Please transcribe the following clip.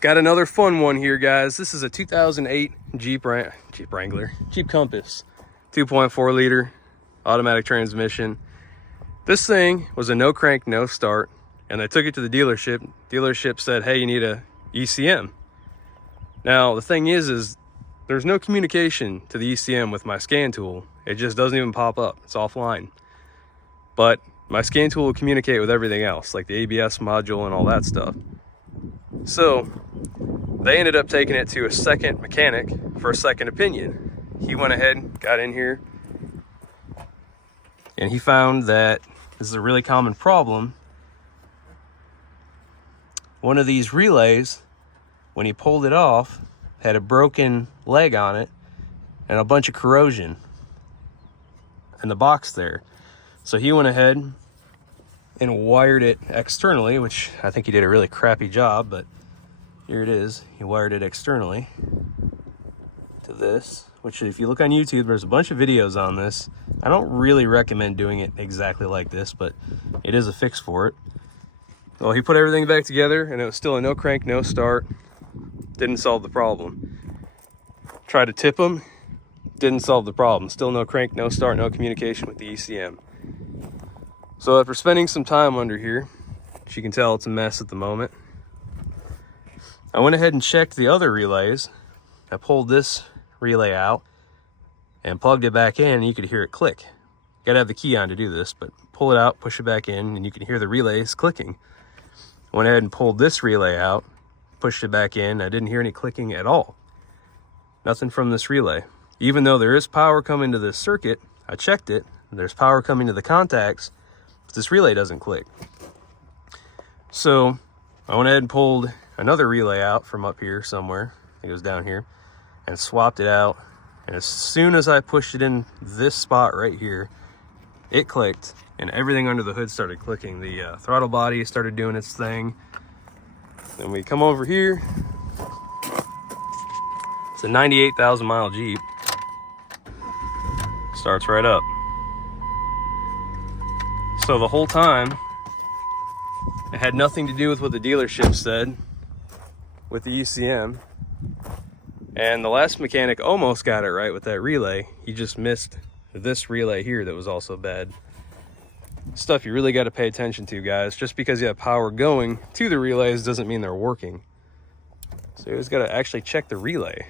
Got another fun one here, guys. This is a 2008 Jeep Wrangler, Jeep Compass, 2.4 liter automatic transmission. This thing was a no crank, no start, and they took it to the dealership. Dealership said, hey, you need a ECM. Now, the thing is there's no communication to the ECM with my scan tool. It just doesn't even pop up. It's offline. But my scan tool will communicate with everything else, like the ABS module and all that stuff. So they ended up taking it to a second mechanic for a second opinion. He went ahead, got in here, and he found that this is a really common problem. One of these relays, when he pulled it off, had a broken leg on it and a bunch of corrosion in the box there. So he went ahead and wired it externally, which I think he did a really crappy job, but here it is. He wired it externally to this, which if you look on YouTube, there's a bunch of videos on this. I don't really recommend doing it exactly like this, but it is a fix for it. Well, he put everything back together and it was still a no crank, no start. Didn't solve the problem. Tried to tip him, didn't solve the problem. Still no crank, no start, no communication with the ECM. So after spending some time under here, which you can tell it's a mess at the moment, I went ahead and checked the other relays. I pulled this relay out and plugged it back in, and you could hear it click. You gotta have the key on to do this, but pull it out, push it back in, and you can hear the relays clicking. I went ahead and pulled this relay out, pushed it back in. I didn't hear any clicking at all. Nothing from this relay. Even though there is power coming to this circuit, I checked it, and there's power coming to the contacts, but this relay doesn't click. So I went ahead and pulled another relay out from up here somewhere, I think it was down here, and swapped it out. And as soon as I pushed it in this spot right here, it clicked, and everything under the hood started clicking. The throttle body started doing its thing. Then we come over here. It's a 98,000 mile Jeep. Starts right up. So the whole time, it had nothing to do with what the dealership said with the ECM. And the last mechanic almost got it right with that relay. He just missed this relay here that was also bad. Stuff you really got to pay attention to, guys. Just because you have power going to the relays doesn't mean they're working. So you always got to actually check the relay.